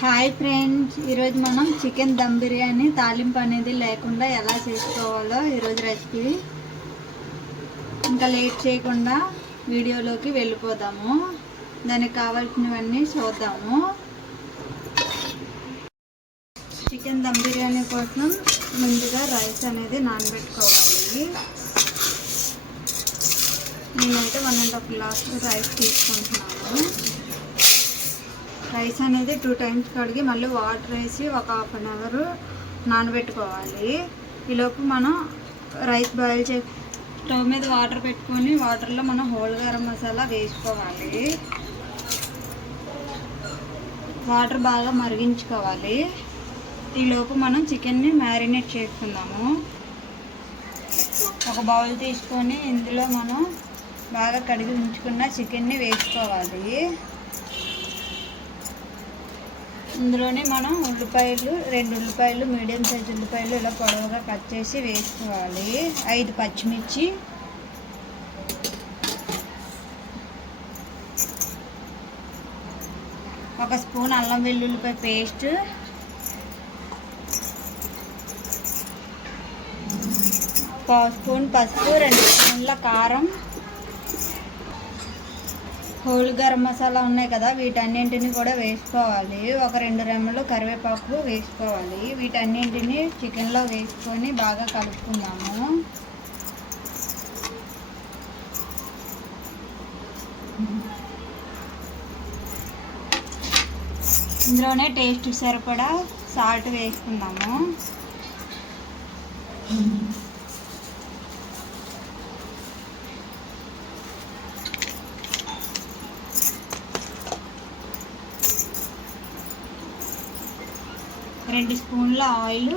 Hi friends, ఈరోజు మనం chicken dum biryani తాలింపు అనేది లేకుండా ఎలా చేసుకోవాలో ఈరోజు రెసిపీ. ఇంకా లేట్ చేయకుండా వీడియోలోకి వెళ్ళిపోదాము. దానికి కావాల్సినవన్నీ చూద్దాము. చికెన్ దమ్ బిర్యానీ కోసం ముందుగా రైస్ అనేది నానబెట్టుకోవాలి. నేనైతే 1.5 గ్లాస్ రైస్ తీసుకుంటున్నాను. రైస్ అనేది 2 times కడిగి మళ్ళీ వాటర్ వేసి ఒక 1/2 hour నానబెట్టుకోవాలి. ఈలోపు మనం రైస్ బాయిల్ స్టవ్ మీద వాటర్ పెట్టుకొని వాటర్లో మనం హోల్ గరం మసాలా వేసుకోవాలి. వాటర్ బాగా మరిగించుకోవాలి. ఈలోపు మనం చికెన్ని మ్యారినేట్ చేసుకుందాము. ఒక బౌల్ తీసుకొని ఇందులో మనం బాగా కడిగి ఉంచుకున్న చికెన్ని వేసుకోవాలి. ఇందులోనే మనం ఉల్లిపాయలు 2 ఉల్లిపాయలు మీడియం సైజు ఉల్లిపాయలు ఇలా పొడవుగా కట్ చేసి వేసుకోవాలి. 5 పచ్చిమిర్చి, ఒక స్పూన్ అల్లం వెల్లుల్లిపాయ పేస్ట్, పావు స్పూన్ పసుపు, 2 స్పూన్ల కారం, హోల్ గరం మసాలా ఉన్నాయి కదా, వీటన్నింటిని కూడా వేసుకోవాలి. ఒక 2 రెమ్మలు కరివేపాకు వేసుకోవాలి. వీటన్నింటిని చికెన్లో వేసుకొని బాగా కలుపుకుందాము. ఇందులోనే టేస్ట్ సరిపడా సాల్ట్ వేసుకుందాము. రెండు స్పూన్ల ఆయిల్,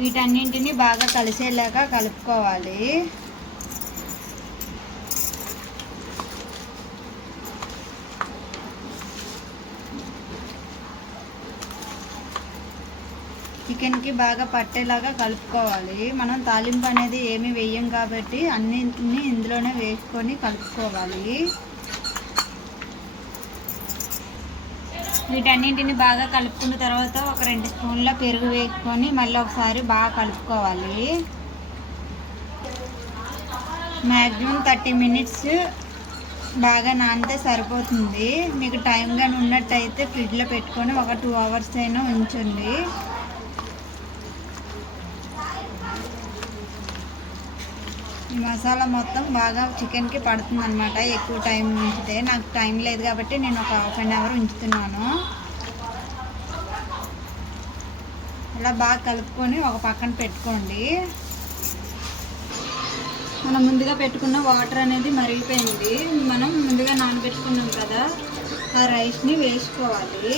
వీటన్నింటినీ బాగా కలిసేలాగా కలుపుకోవాలి. చికెన్కి బాగా పట్టేలాగా కలుపుకోవాలి. మనం తాలింపు అనేది ఏమీ వేయం కాబట్టి అన్నింటినీ ఇందులోనే వేసుకొని కలుపుకోవాలి. వీటన్నింటిని బాగా కలుపుకున్న తర్వాత ఒక 2 స్పూన్ల పెరుగు వేసుకొని మళ్ళీ ఒకసారి బాగా కలుపుకోవాలి. మ్యాక్సిమం 30 minutes బాగా నానితే సరిపోతుంది. మీకు టైం కానీ ఉన్నట్టయితే ఫ్రిడ్జ్లో పెట్టుకొని ఒక 2 hours అయినా ఉంచండి. ఈ మసాలా మొత్తం బాగా చికెన్కి పడుతుంది అనమాట. ఎక్కువ టైం ఉంచితే నాకు టైం లేదు కాబట్టి నేను ఒక 1/2 hour ఉంచుతున్నాను. ఇలా బాగా కలుపుకొని ఒక పక్కన పెట్టుకోండి. మనం ముందుగా పెట్టుకున్న వాటర్ అనేది మరిగిపోయింది. మనం ముందుగా నానబెట్టుకున్నాం కదా, ఆ రైస్ని వేసుకోవాలి.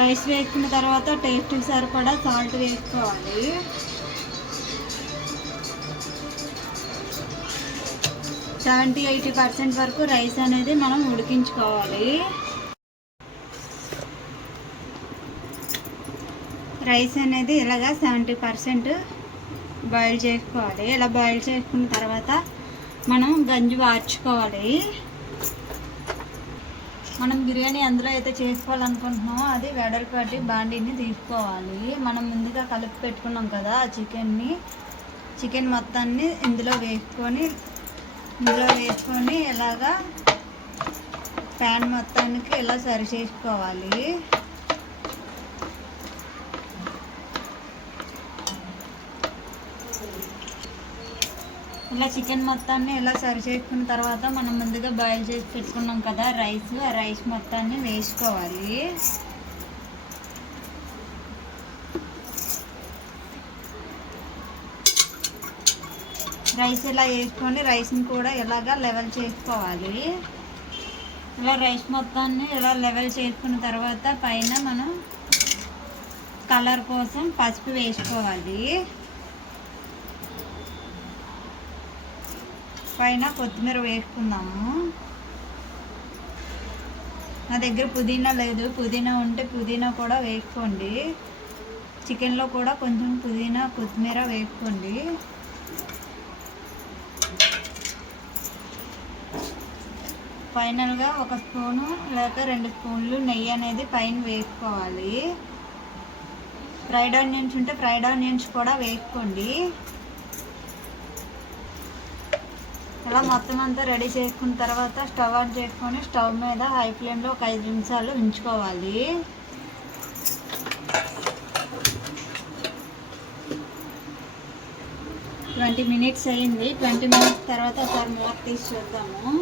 రైస్ వేసుకున్న తర్వాత టేస్ట్కి సరిపడా సాల్ట్ వేసుకోవాలి. 70-80% వరకు రైస్ అనేది మనం ఉడికించుకోవాలి. రైస్ అనేది ఇలాగా 70% బాయిల్ చేసుకోవాలి. ఇలా బాయిల్ చేసుకున్న తర్వాత మనం గంజి వార్చుకోవాలి. మనం బిర్యానీ అందులో అయితే చేసుకోవాలనుకుంటున్నామో అది వెడల్పాటి బాండీని తీసుకోవాలి. మనం ముందుగా కలిపి పెట్టుకున్నాం కదా ఆ చికెన్ మొత్తాన్ని ఇందులో వేసుకొని ఇలాగా ప్యాన్ మొత్తానికి ఇలా సరి చేసుకోవాలి. ఇలా చికెన్ మొత్తాన్ని ఇలా సరి చేసుకున్న తర్వాత మనం ముందుగా బాయిల్ చేసి పెట్టుకున్నాం కదా ఆ రైస్ మొత్తాన్ని వేసుకోవాలి. రైస్ ఇలా వేసుకొని రైస్ని కూడా ఇలాగా లెవెల్ చేసుకోవాలి. ఇలా రైస్ మొత్తాన్ని ఇలా లెవెల్ చేసుకున్న తర్వాత పైన మనం కలర్ కోసం పసుపు వేసుకోవాలి. పైన కొత్తిమీర వేసుకుందాము. నా దగ్గర పుదీనా లేదు, పుదీనా ఉంటే పుదీనా కూడా వేసుకోండి. చికెన్లో కూడా కొంచెం పుదీనా కొత్తిమీర వేసుకోండి. ఫైనల్గా 1 స్పూను లేక 2 స్పూన్లు నెయ్యి అనేది పైన వేసుకోవాలి. ఫ్రైడ్ ఆనియన్స్ ఉంటే ఫ్రైడ్ ఆనియన్స్ కూడా వేసుకోండి. ఇలా మొత్తం అంతా రెడీ చేసుకున్న తర్వాత స్టవ్ ఆన్ చేసుకొని స్టవ్ మీద హై ఫ్లేమ్లో ఒక 5 నిమిషాలు ఉంచుకోవాలి. ట్వంటీ మినిట్స్ అయింది. 20 మినిట్స్ తర్వాత ఒకసారి మూత తీసి చూద్దాము.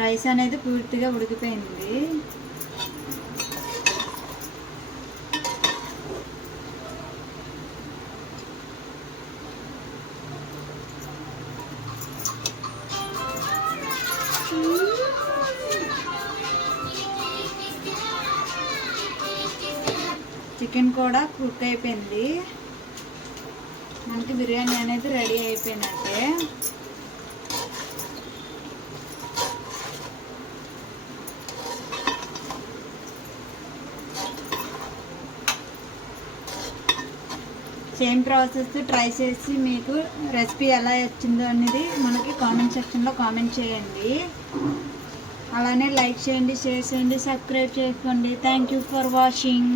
రైస్ అనేది పూర్తిగా ఉడికిపోయింది. చికెన్ కూడా కుక్ అయిపోయింది. మనకి బిర్యానీ అనేది రెడీ అయిపోయినట్టే. సేమ్ ప్రాసెస్ ట్రై చేసి మీకు రెసిపీ ఎలా వచ్చిందో అనేది మనకి కామెంట్ సెక్షన్లో కామెంట్ చేయండి. అలానే లైక్ చేయండి, షేర్ చేయండి, సబ్స్క్రైబ్ చేసుకోండి. Thank you for watching.